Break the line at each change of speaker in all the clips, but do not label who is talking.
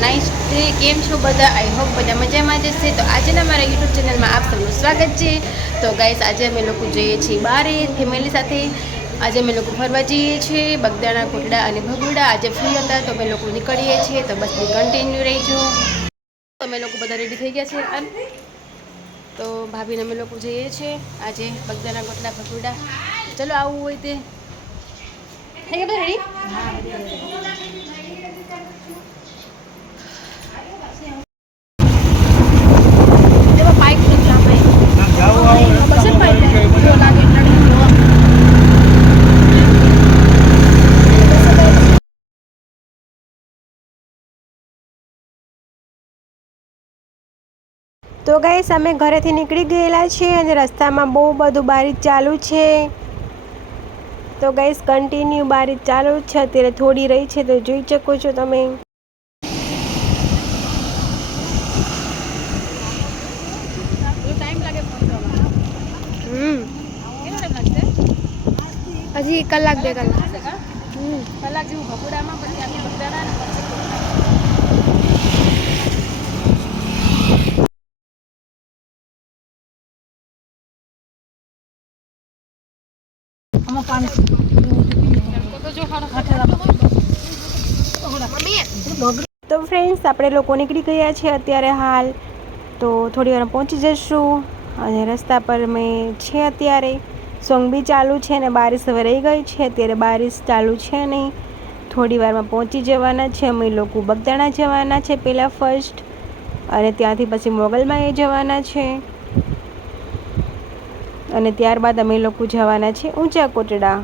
Nice day કેમ છો બધા? આઈ હોપ બધા મજામાં જ છે તો આજના મારા યુટ્યુબ ચેનલમાં આપ સૌનું સ્વાગત છે. તો ગાઈસ આજે અમે લોકો જઈએ છીએ બારે ફેમિલી સાથે. આજે અમે લોકો ફરવા જઈએ છીએ, બગદાણા કોટડા અને ભગુડા. આજે ફ્રી હતા તો અમે લોકો નીકળીએ છીએ. તો બસ કન્ટિન્યુ રહીજો અમે લોકો બધા રેડી થઈ ગયા છે. તો ભાભીને અમે લોકો જઈએ છીએ. આજે બગદાણા કોટડા ભગુડા. ચલો આવવું હોય તે. થઈ રેડી તેમાં પાઇપ કેટલા પાઇપ બસ જ પાઇપ જો લાગે એટલા
તો ગાઈસ અમે ઘરેથી નીકળી ગયેલા છીએ અને રસ્તામાં બહુ બધું બારીક ચાલુ છે. તો ગાઈસ કન્ટિન્યુ બારીક ચાલુ છે. અત્યારે થોડી રહી છે તો જોઈ શકો છો તમે. હજી કલાક બે કલાક.
કલાક જેવું ભગુડામાં પછી
તો ફ્રેન્ડ્સ આપણે લોકો નીકળી ગયા છે અત્યારે હાલ. તો થોડી વાર પહોંચી જઈશું. અને રસ્તા પર મેં છે અત્યારે. સોંગ બી ચાલુ છે ને બારિશ હવે રહી ગઈ છે. અત્યારે બારિશ ચાલુ છે નહીં. થોડી વારમાં પહોંચી જવાના છે. અમે લોકો બગદાણા જવાના છે પહેલાં ફર્સ્ટ અને ત્યાંથી પછી મોગલમાં એ જવાના છે. અને ત્યારબાદ અમે લોકો જવાના છે ઊંચા કોટડા.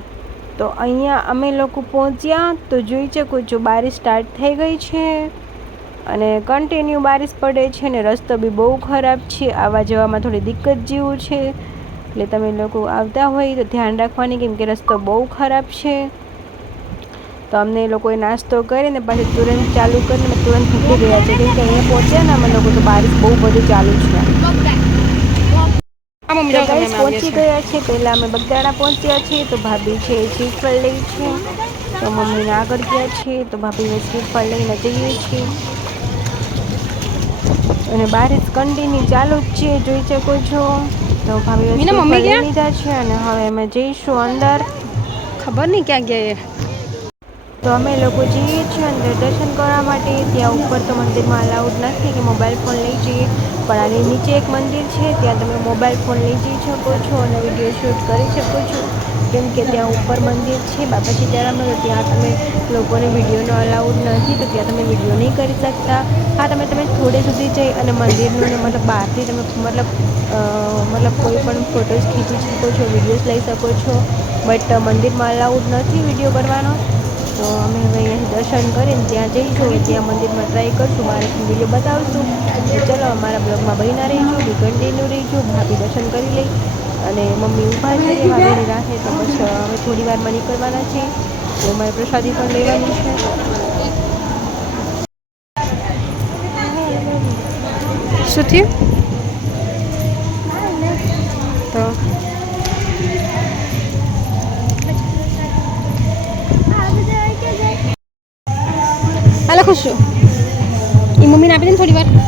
તો અહીંયા અમે લોકો પહોંચ્યા તો જોઈ શકો છો બારિશ સ્ટાર્ટ થઈ ગઈ છે અને કન્ટિન્યુ બારિશ પડે છે ને રસ્તો બી બહુ ખરાબ છે. આવવા જવામાં થોડી દિક્કત જેવું છે. એટલે તમે લોકો આવતા હોય તો ધ્યાન રાખવાની કેમ કે રસ્તો બહુ ખરાબ છે. તો અમને લોકોએ નાસ્તો કરીને પાછી તુરંત ચાલુ કરીને તુરંત નીકળી ગયા છે. કેમ કે અહીંયા પહોંચ્યા ને અમે લોકો તો બારિશ બહુ બધું ચાલુ છે. તો ગાઈસ પહોંચી ગયા છે પહેલાં અમે બગદાણા પહોંચ્યા છીએ તો ભાભી છે શ્રીફળ લઈ છે. તો મમ્મીને આગળ ગયા છીએ તો ભાભીને શ્રીફળ લઈને જઈએ છીએ. અને બારિશ કન્ટિન્યુ ચાલુ જ છે જોઈ શકો છો. તો
ભાભી
લીધા છે અને હવે અમે જઈશું અંદર.
ખબર નહીં ક્યાં ગયા
તો અમે લોકો જઈએ છીએ અંદર દર્શન કરવા માટે. ત્યાં ઉપર તો મંદિરમાં અલાઉડ નથી કે મોબાઈલ ફોન લઈ જઈએ. પણ આની નીચે એક મંદિર છે, ત્યાં તમે મોબાઈલ ફોન લઈ જઈ શકો છો અને વીડિયો શૂટ કરી શકો છો. કેમ કે ત્યાં ઉપર મંદિર છે બાપા સીતારામનું તો ત્યાં તમે લોકોને વિડીયોનો અલાઉડ નથી, તો ત્યાં તમે વીડિયો નહીં કરી શકતા. હા, તમે તમે થોડે સુધી જઈ અને મંદિરનું મતલબ બહારથી તમે મતલબ મતલબ કોઈ પણ ફોટોઝ ખીચી શકો છો વિડીયોઝ લઈ શકો છો. બટ મંદિરમાં અલાઉડ નથી વીડિયો કરવાનો. તો અમે હવે અહીંયાથી દર્શન કરીને ત્યાં જઈશું. હવે ત્યાં મંદિરમાં ટ્રાય કરશું. મારે વીડિયો બતાવશું. તો ચલો અમારા બ્લોગમાં બહીના રહીશું. બી કન્ટિન્યુ રહીશું. ભાભી દર્શન કરી લઈ અને મમ્મી ઊભા છે ભાભીની રાખે. તો બસ અમે થોડી વારમાં નીકળવાના છીએ. તો અમારે પ્રસાદી પણ લેવાની છે.
શું થયું? મમ્મીને આપી દે ને થોડી વાર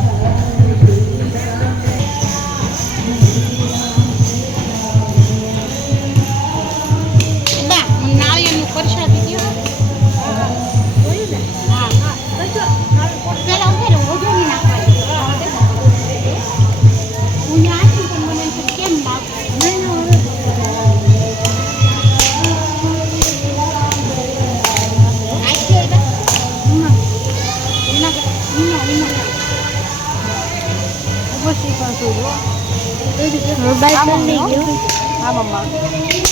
હા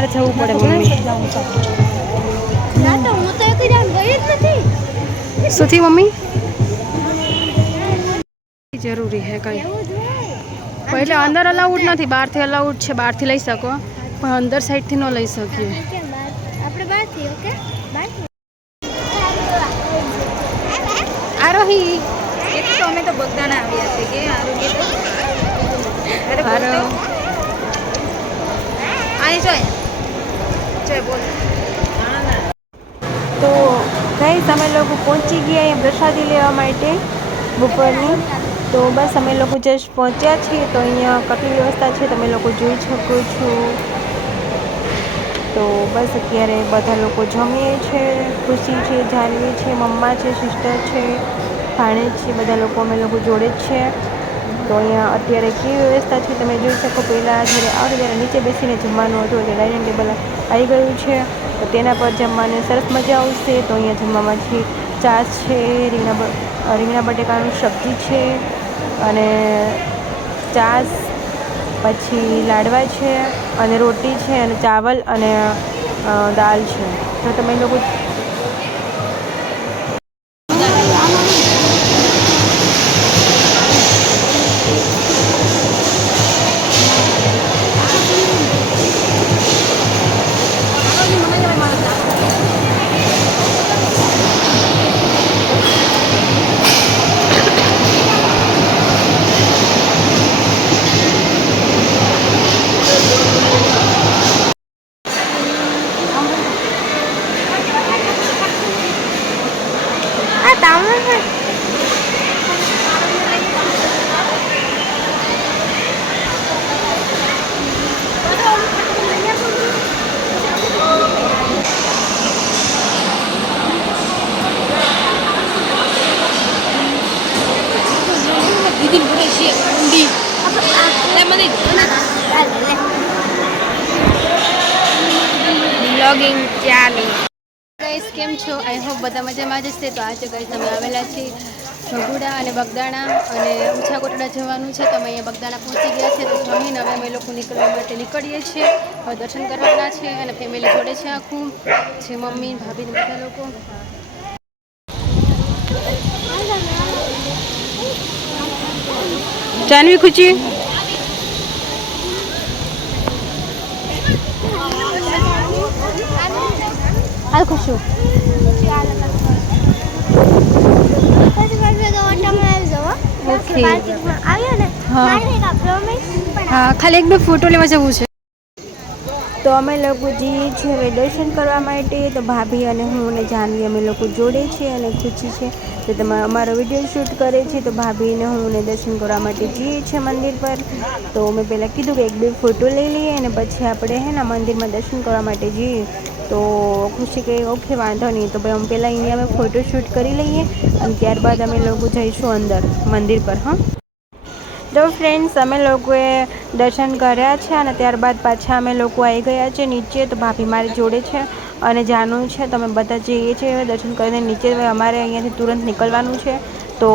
અમારે જવું પડે મમ્મી.
ના તો હું તો એક જાણ ગઈ જ નથી.
સુથી મમ્મી? જરૂરી હે કઈ.
એવું જ હોય.
એટલે અંદર અલાઉડ નથી બહારથી અલાઉડ છે બહારથી લઈ શકો. પણ અંદર સાઈડથી ન લઈ શકીએ.
કેમ બહાર? આપણે બહારથી ઓકે? બહારથી.
આરોહી
એક તો અમે તો બગદાણા આવ્યા છે કે આરોગ્ય તો
આરો
અહીં જોય જોય બોલ
તો ગાઈસ અમે લોકો પહોંચી ગયા અહીંયા પ્રસાદી લેવા માટે બપોરની. તો બસ અમે લોકો જસ્ટ પહોંચ્યા છીએ. તો અહીંયા કેટલી વ્યવસ્થા છે. તમે લોકો જોઈ શકો છો. તો બસ અત્યારે બધા લોકો જમીએ છે, ખુશી છે, જાનવી છે, મમ્મા છે, સિસ્ટર છે ભાણેજ છે, બધા લોકો અમે લોકો જોડે જ છે. તો અહીંયા અત્યારે કેવી વ્યવસ્થા છે તમે જોઈ શકો. પહેલાં જ્યારે આવડે ત્યારે નીચે બેસીને જમવાનું હતું. એટલે ડાઇનિંગ ટેબલ આવી ગયું છે. તો તેના પર જમવાની સરસ મજા આવશે. તો અહીંયા જમવામાં છે ચાસ છે, રીંગણા રીંગણા બટેકાનું સબ્જી છે અને ચાસ, પછી લાડવા છે અને રોટી છે અને ચાવલ અને દાળ છે. તો તમે લોકો
ચાલુ ગાઈસ કેમ છો? આઈ હોપ બધા મજામાં જ હશે. તો આજે ગાઈસ અમે આવેલા છીએ ભગુડા અને બગદાણા અને ઊંચા કોટડા જવાનું છે. તો અહીંયા બગદાણા પહોંચી ગયા છે. તો જમીન હવે અમે લોકો નીકળવા માટે નીકળીએ છીએ. હવે દર્શન કરવાના છે અને ફેમિલી જોડે છે આખું. છે મમ્મી, ભાભી બધા લોકો. જાનવી ખુશું?
પણ
હા ખાલી એક બે ફોટો લેવા જવું છે.
તો અમે લોકો જઈએ છીએ હવે દર્શન કરવા માટે તો ભાભી અને હું અને જાનવી અમે લોકો જોડે છે અને ખુશી છે. તો તમારે અમારો વીડિયો શૂટ કરે છે તો ભાભી અને હું અને દર્શન કરવા માટે જઈએ છીએ મંદિર પર. તો મેં પહેલાં કીધું કે એક બે ફોટો લઈ લઈએ અને પછી આપણે હે ને મંદિરમાં દર્શન કરવા માટે જઈએ. તો ખુશી કહે ઓકે, વાંધો નહીં. તો ભાઈ, અમે પહેલાં અહીંયા અમે ફોટો શૂટ કરી લઈએ અને ત્યારબાદ અમે લોકો જઈશું અંદર, મંદિર પર, હા? તો ફ્રેન્ડ્સ અમે લોકોએ દર્શન કર્યા છે અને ત્યારબાદ પાછા અમે લોકો આવી ગયા છે નીચે. તો ભાભી મારી જોડે છે અને જાણવું છે. તમે બધા જઈએ છીએ દર્શન કરીને નીચે. અમારે અહીંયાથી તુરંત નીકળવાનું છે. તો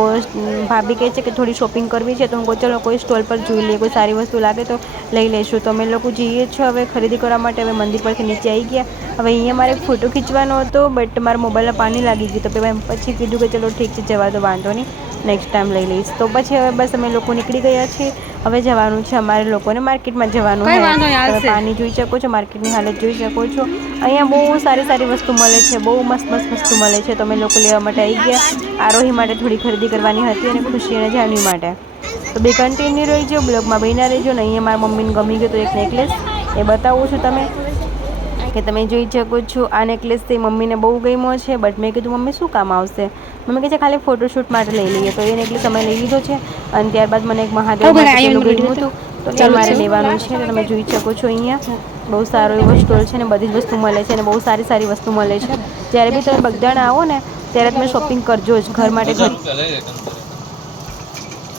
ભાભી કહે છે કે થોડી શોપિંગ કરવી છે, તો હું કહું, ચલો, કોઈ સ્ટોલ પર જોઈ લઈએ, કોઈ સારી વસ્તુ લાગે તો લઈ લઈશું. તો અમે લોકો જઈએ છીએ હવે ખરીદી કરવા માટે, હવે મંદિર પરથી નીચે આવી ગયા. હવે અહીંયા મારે ફોટો ખીંચવાનો હતો બટ મારા મોબાઈલમાં પાણી લાગી ગયું, તો પહેલાં પછી કીધું કે, ચલો, ઠીક છે, જવા દો, વાંધો નહીં નેક્સ્ટ ટાઈમ લઈ લઈશ. તો પછી હવે બસ અમે લોકો નીકળી ગયા છીએ. હવે જવાનું છે અમારે લોકોને માર્કેટમાં જવાનું છે. પાણી જોઈ શકો છો માર્કેટની હાલત જોઈ શકો છો. અહીંયા બહુ સારી સારી વસ્તુ મળે છે બહુ મસ્ત મસ્ત વસ્તુ મળે છે. તમે લોકો લેવા માટે આવી ગયા. આરોહી માટે થોડી ખરીદી કરવાની હતી અને ખુશી અને જાનવી માટે. તો બે કન્ટિન્યુ રહેજો બ્લોગમાં બહીના રહેજો ને અહીંયા મારા મમ્મીને ગમી ગયો તો એક નેકલેસ એ બતાવું છું તમે કે તમે જોઈ શકો છો આ નેકલેસ તે મમ્મીને બહુ ગમ્યો છે બટ મેં કીધું મમ્મી શું કામ આવશે? મમ્મી કહે છે ખાલી ફોટોશૂટ માટે લઈ લઈએ. તો એને એટલી સમય લઈ લીધો છે. અને ત્યારબાદ મને એક મહાદેવ હતું. તો એ મારે લેવાનું છે તો તમે જોઈ શકો છો અહીંયા. બહુ સારો એવો સ્ટોલ છે ને બધી જ વસ્તુ મળે છે અને બહુ સારી સારી વસ્તુ મળે છે. જ્યારે બી તમે બગદાણ આવો ને ત્યારે તમે શોપિંગ કરજો જ. ઘર માટે ઘર.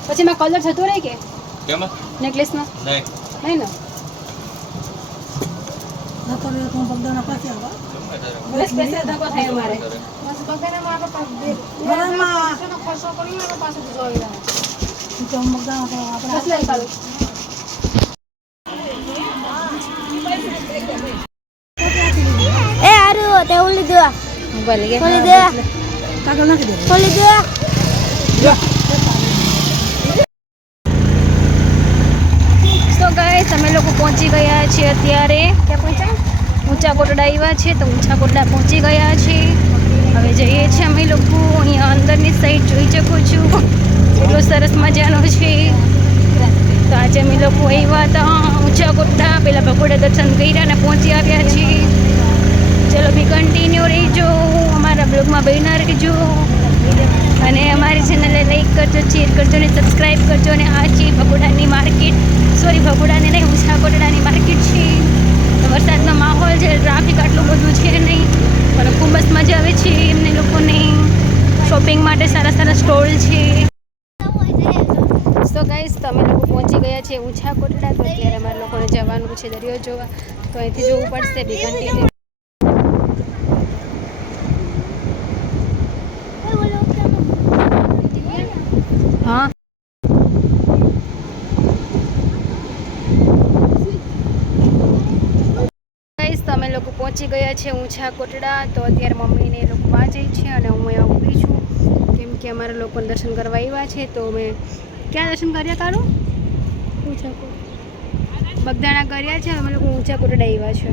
પછી માં કલર જતો રહે કે?
કેમાં?
નેકલેસમાં
નહીં.
નહીં ને? બસ પૈસા ધક્કો થાય અમારે.
એ આરું તે ઓલી દે.
ભલે કે
ઓલી દે. ઓલી દે.
તો ગાઈસ અમે લોકો પહોંચી ગયા છીએ અત્યારે. ક્યાં પહોંચ્યા? ઊંચા કોટડા આવ્યા છે તો ઊંચા કોટડા પહોંચી ગયા છે હવે જઈએ છીએ અમે લોકો અહીંયા અંદરની સાઈડ જોઈ શકો છો. એટલો સરસ મજાનો છે. તો આજે અમે લોકો આવ્યા હતા, ઊંચા કોઠા પહેલાં ભગોડા દર્શન કર્યા અને પહોંચી આવ્યા છીએ. ચલો બી કન્ટિન્યુ રહીજો. અમારા બ્લોગમાં બન્યા રહેજો. અને અમારી ચેનલને લાઈક કરજો શેર કરજો અને સબસ્ક્રાઈબ કરજો. અને આ છે ભગોડાની માર્કેટ સોરી ભગોડાની નહીં, ઊંચા કોટડાની માર્કેટ છે. વરસાદનો માહોલ છે ટ્રાફિક આટલું બધું છે નહીં. પણ ખૂબ જ મજા આવે છે. એમને લોકોને શોપિંગ માટે સારા સારા સ્ટોલ છે. તો ગાઈસ તો અમે લોકો પહોંચી ગયા છે ઊંચા કોટડા તો અત્યારે અમારા લોકોને જવાનું છે દરિયો જોવા. તો અહીંથી જોવું પડશે. બી કન્ટિન્યુ હા ગાઈસ તો અમે લોકો પહોંચી ગયા છે ઊંચા કોટડા. તો અત્યારે મમ્મીને એ લોકો વાંચે છે અને હું અહીંયા ઊભી છું. કેમ કે અમારા લોકોને દર્શન કરવા આવ્યા છે તો અમે ક્યાં દર્શન કર્યા તારું? ઊંચા કોટ બગદાણા કર્યા છે અમે લોકો ઊંચા કોટડા આવ્યા છે.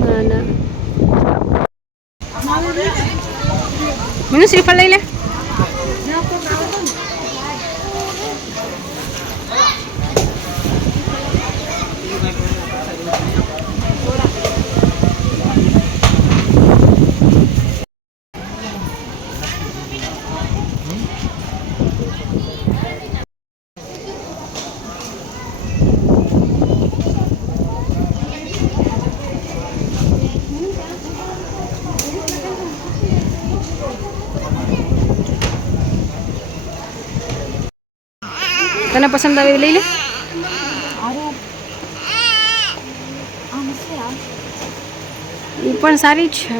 ના ના. મીનુ શ્રીફળ લઈ લે. તને પસંદ આવે લઈ લે. એ પણ સારી છે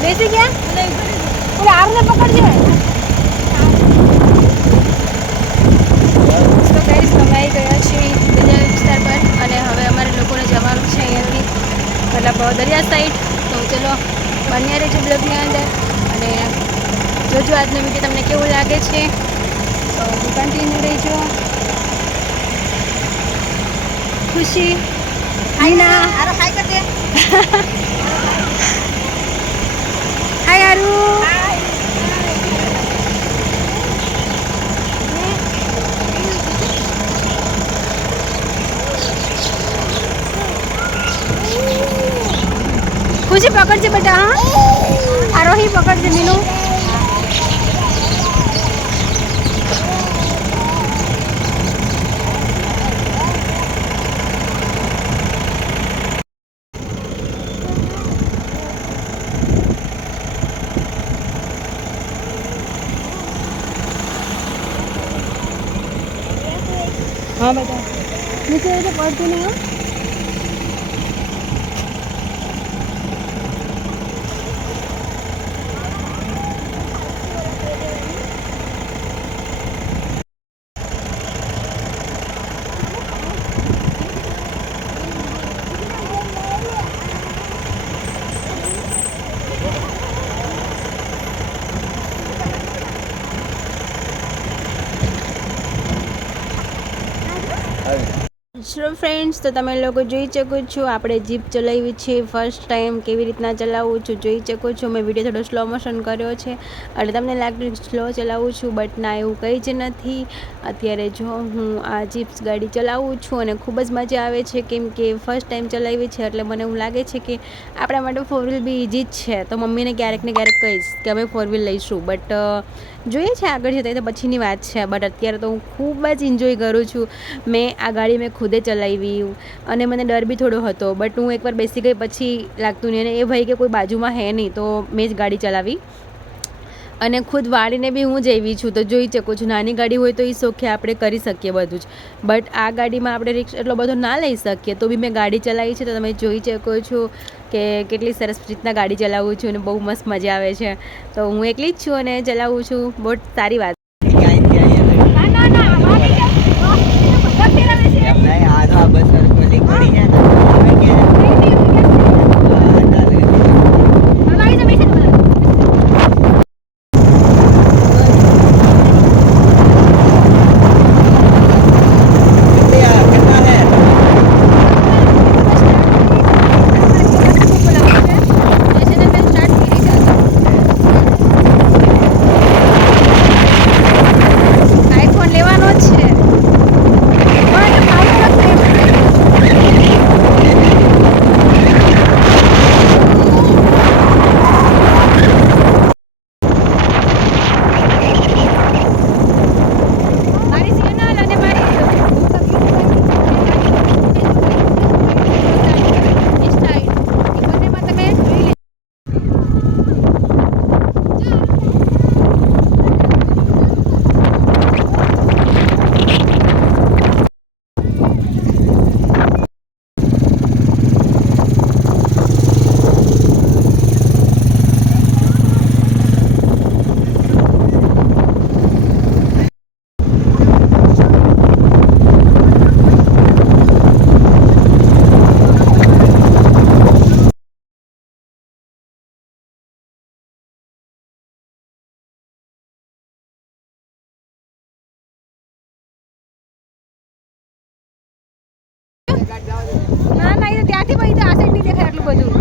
બેસી ગયા ઓલે આરને પકડજે તો ગાઈસ તમે આવી ગયા છીએ દરિયા વિસ્તાર પર અને હવે અમારે લોકોને જવાનું છે અહીંયાથી મતલબ દરિયા સાઈડ તો ચલો બન્યા રહેજો બ્લોગની અંદર. અને જોજો આજનો વીડિયો તમને કેવું લાગે છે. તો કન્ટિન્યુ રહેજો. ખુશી. આઈના
આરો હાય કર દે
હાય હારું ખુશી પકડજે બેટા હા આરોહી પકડજે મીનુ હા બેટા નીચે પડતું નહીં
ફ્રેન્ડ્સ તો તમે લોકો જોઈ શકો છો, આપણે જીપ ચલાવી છે ફર્સ્ટ ટાઈમ કેવી રીતના ચલાવું છું, જોઈ શકો છો. મેં વીડિયો થોડો સ્લો મોશન કર્યો છે, અને તમને લાગ્યું સ્લો ચલાવું છું બટ ના, એવું કંઈ જ નથી. અત્યારે જો હું આ જીપ્સ ગાડી ચલાવું છું, અને ખૂબ જ મજા આવે છે, કેમ કે ફર્સ્ટ ટાઈમ ચલાવી છે, એટલે મને એવું લાગે છે કે આપણા માટે ફોર વ્હીલ બી ઇઝી જ છે. તો મમ્મીને ક્યારેક ને ક્યારેક કહીશ કે અમે ફોર વ્હીલ લઈશું બટ જોઈએ છે આગળ જતા તો પછીની વાત છે બટ અત્યારે તો હું ખૂબ જ એન્જોય કરું છું. મેં આ ગાડી મેં ખુદે ચલાવી અને મને ડર બી થોડો હતો બટ હું એકવાર બેસી ગઈ પછી લાગતું નહીં. અને એ ભાઈ કે કોઈ બાજુમાં હે નહીં, તો મેં જ ગાડી ચલાવી. અને ખુદ વાળીને બી હું જઈવી છું, તો જોઈ શકો છું. નાની ગાડી હોય તો એ સોખે આપણે કરી શકીએ બધું જ. બટ આ ગાડીમાં આપણે રિક્ષ એટલો બધો ના લઈ શકીએ, તો બી મેં ગાડી ચલાવી છે, તો તમે જોઈ શકો છો કે કેટલી સરસ રીતના ગાડી ચલાવું છું અને બહુ મસ્ત મજા આવે છે. તો હું એકલી જ છું અને ચલાવું છું. બહુ સારી વાત
ના
એ તો ત્યાંથી તો આ સાઈડ નહીં દેખાય આટલું બધું.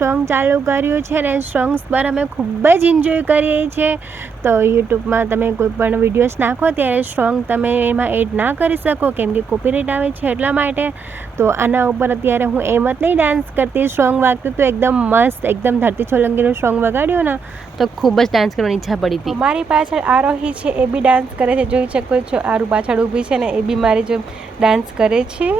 સોંગ ચાલુ કર્યું છે ને સોંગ્સ પર અમે ખૂબ જ એન્જોય કરીએ છીએ. તો યુટ્યુબમાં તમે કોઈ પણ વિડીયોઝ નાખો ત્યારે સોંગ તમે એમાં એડ ના કરી શકો, કેમ કે કોપીરાઇટ આવે છે એટલા માટે. તો આના ઉપર અત્યારે હું એમ જ નહીં ડાન્સ કરતી, સોંગ વાગતું તો એકદમ મસ્ત, એકદમ ધરતી છોલંગીનું સોંગ વગાડ્યું ને, તો ખૂબ જ ડાન્સ કરવાની ઈચ્છા પડી હતી. મારી પાછળ આરોહી છે, એ બી ડાન્સ કરે છે. જોઈ શકો છો, આરું પાછળ ઊભી છે ને, એ બી મારી જો ડાન્સ કરે છે.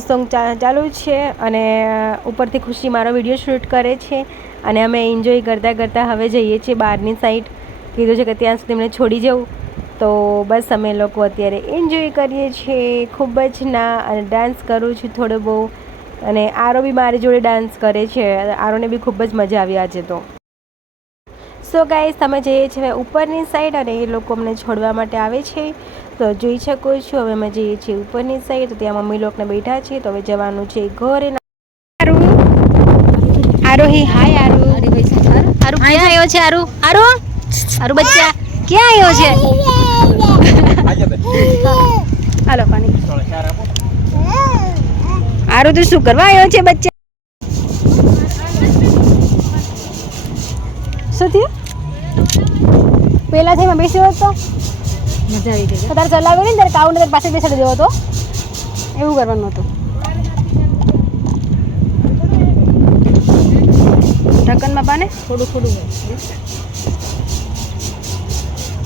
સોંગ ચાલુ છે અને ઉપરથી ખુશી મારો વીડિયો શૂટ કરે છે અને અમે એન્જોય કરતાં કરતાં હવે જઈએ છીએ બહારની સાઈડ કીધું છે કે ત્યાં સુધી એમને છોડી જવું. તો બસ અમે લોકો અત્યારે એન્જોય કરીએ છીએ. ખૂબ જ ના, અને ડાન્સ કરું છું થોડો બહુ. અને આરો બી મારી જોડે ડાન્સ કરે છે. આરોને બી ખૂબ જ મજા આવી આજે તો. સો ગાઈઝ તમે જઈએ છીએ ઉપરની સાઈડ અને એ લોકો અમને છોડવા માટે આવે છે. તો જોઈ શકો છો. હવે અમે જઈએ છીએ ઉપરની સાઈડ તો ત્યાં મમ્મી લોકોને બેઠા છે તો હવે જવાનું છે ઘરે.
આરોહી. હાય આરુ. આરુ આવ્યો છે આરુ? આરુ? આરુ બચ્ચા, ક્યાં આવ્યો છે? હાલો, પાણી શું કરવા આવ્યો છે બચ્ચા? શું થયું? પેલા એમાં બેસ્યો હતો?
મજા આવી ગઈ
તો તારે ચલાવ્યો ને ત્યારે કાઉન્ટર પાસે બેસાડી દેવો હતો એવું કરવાનું હતું. ઢક્કનમાં પાને
થોડું થોડું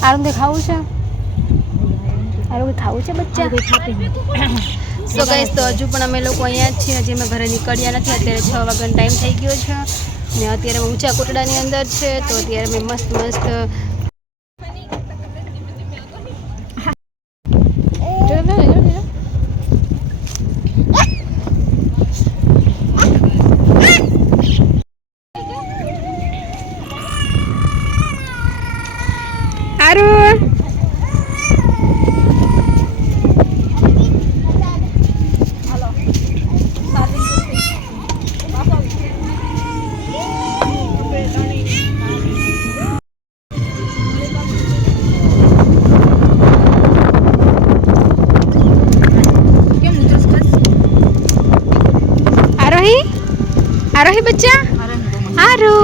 આરું તે ખાવું છે. આરું કંઈ ખાવું છે બચ્ચા. સો કહીશ તો હજુ પણ અમે લોકો અહીંયા જ છીએ. હજી અમે ઘરે નીકળ્યા નથી. અત્યારે છ વાગ્યાનો ટાઈમ થઈ ગયો છે. ને અત્યારે ઊંચા કોટડાની અંદર છે. તો અત્યારે અમે મસ્ત મસ્ત જો, જો, જો, જો. આરું આરોહી આરોહી બચ્ચા આરુ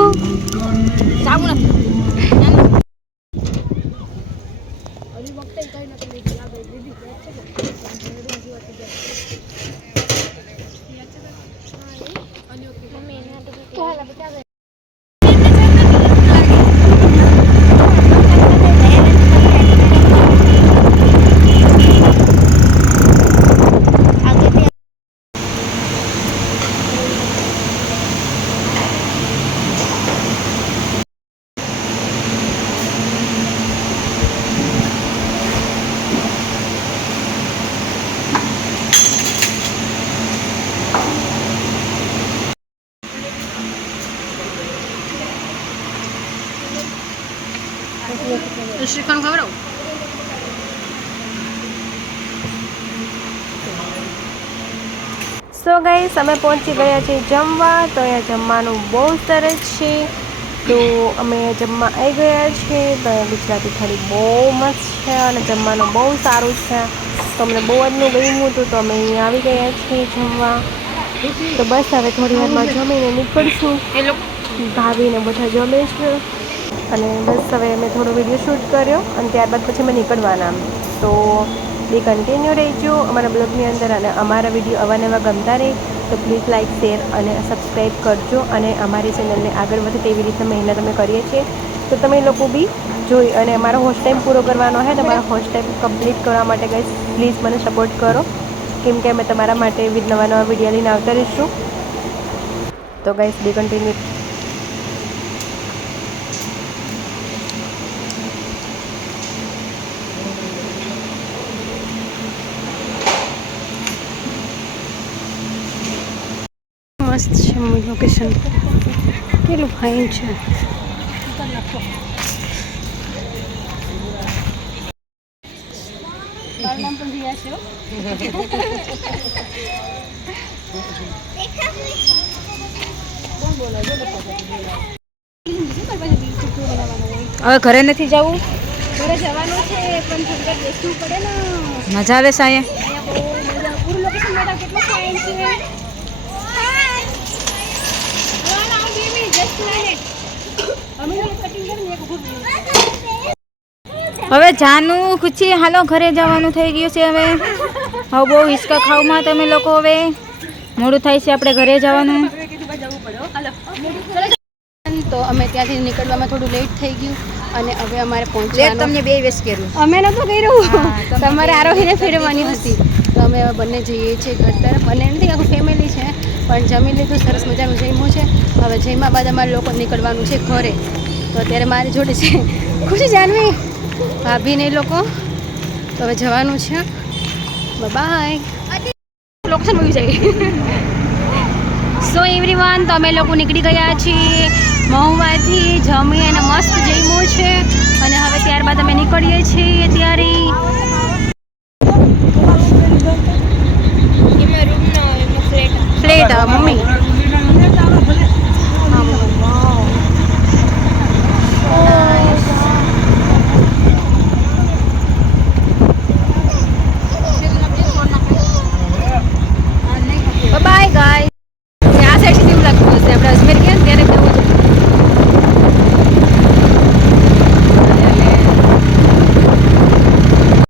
શ્રીખંડ ખવડાવું?
સો ગાઈસ અમે પહોંચી ગયા છીએ જમવા. તો અહીંયા જમવાનું બહુ સરસ છે. તો અમે જમવા આવી ગયા છીએ. તો ગુજરાતી થાળી બહુ મસ્ત છે અને જમવાનું બહુ સારું છે. તો અમને બહુ જ ગમ્યું હતું તો અમે અહીંયા આવી ગયા છીએ જમવા. તો બસ હવે થોડી વારમાં જમીને નીકળશું.
ભાવીને
ભાભીને બધા જમે છે. અને બસ હવે મેં થોડો વીડિયો શૂટ કર્યો અને ત્યારબાદ પછી મેં નીકળવાના. તો બી કન્ટિન્યુ રહેજો અમારા બ્લોગની અંદર અને અમારા વીડિયો અવાનવા ગમતા રહે, તો પ્લીઝ લાઇક શેર અને સબસ્ક્રાઈબ કરજો અને અમારી ચેનલને આગળ વધે તેવી રીતે મહેનત અમે કરીએ છીએ. તો તમે લોકો બી જોઈ અને મારો હોસ્ટ ટાઈમ પૂરો કરવાનો હોય તો અમારો હોસ્ટ ટાઈમ કમ્પ્લીટ કરવા માટે ગઈ પ્લીઝ મને સપોર્ટ કરો. કેમ કે અમે તમારા માટે નવા નવા વીડિયો લઈને આવતા રહીશું. તો ગાઈસ બી કન્ટિન્યુ
મસ્ત છે લોકેશન કેટલું ફાઇન છે.
હવે ઘરે નથી જવું?
ઘરે જવાનું છે પણ થોડી વાર બેસવું પડે ને.
મજા આવે
બહુ મજા પૂરું લોકેશન કેટલું ફાઇન છે અમે કટિંગ કરીને એક ઉભું
હવે જાનું ખુશી હાલો ઘરે જવાનું થઈ ગયું છે હવે. હવે બહુ હિસકા ખાવમાં તમે લોકો હવે મોડું થાય છે આપણે ઘરે જવાનું.
તો અમે ત્યાંથી નીકળવામાં થોડું લેટ થઈ ગયું અને હવે અમારે પહોંચવાનું.
બે વેસ કર્યું.
અમે નહોતું કર્યું. તમારે આરોહીને ફેરવવાની હતી. તો અમે હવે બંને જઈએ છીએ ઘર તરફ. બંને નથી આખું ફેમિલી છે. પણ જમી લીધું, સરસ મજાનું જમ્યું છે. હવે જમ્યા બાદ અમારે લોકો નીકળવાનું છે ઘરે. તો અત્યારે મારી જોડે છે ખુશી જાનવી. ભાભીને લોકો. તો હવે જવાનું છે. બાય લોકેશન મૂકી જાય સો એવરીવન તો અમે લોકો નીકળી ગયા છીએ મહુવાથી, જમી અને મસ્ત જમ્યું છે. અને હવે ત્યારબાદ અમે નીકળીએ છીએ ત્યારે data mommy Oh